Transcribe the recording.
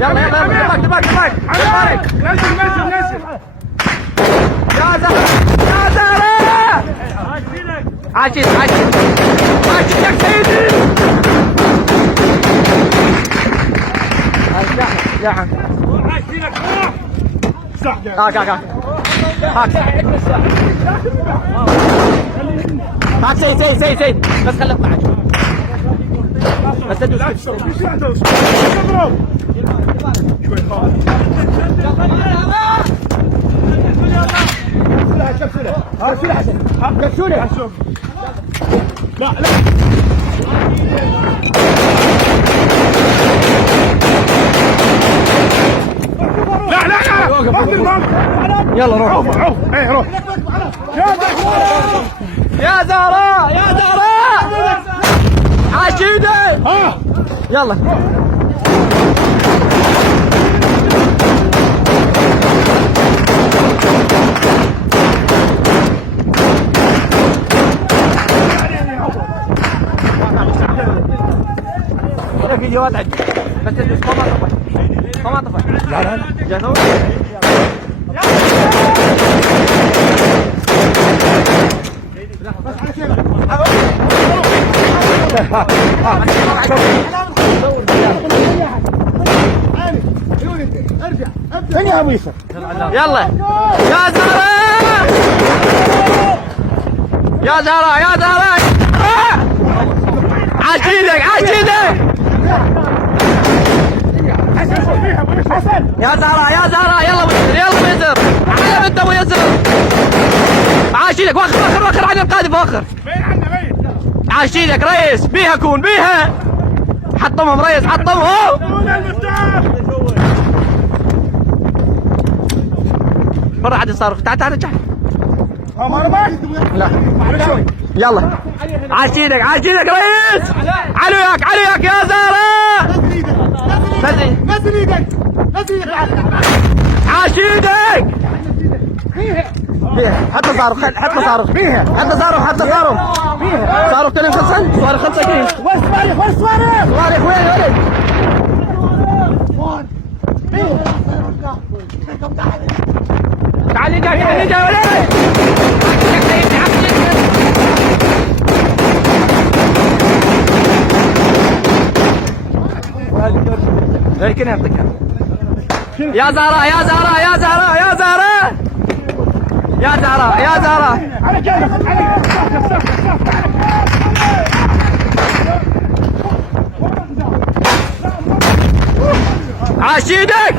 يلا يلا دباك نزل. يا زهرة يا زهرة. عاشيد يا سيدي. يا عم هاك سيد بس خليك معك بس تدوس يلا روح يا زهراء عاشيدة يلا فيديوهات عندي بس ما طفى لا جاتو يلا يا زهراء عاشيدك يا زهراء يلا ميسر على انت ابو ياسر عاشيدك وخر عن القاذف وخر عاشيدك ريس بيها كون بيها حطمهم ريس حطمهم برا عاد الصاروخ تعال رجع لا يلا عاشيدك ريس عليك يا زهراء نزل ايدك عاشيدك بيها حط صاروخ حط صاروخ كلام صاروخ 5 كيلو صواريخ وين تعال جاي ولد لكن يعطيك يا زهراء على جنب عاشيدك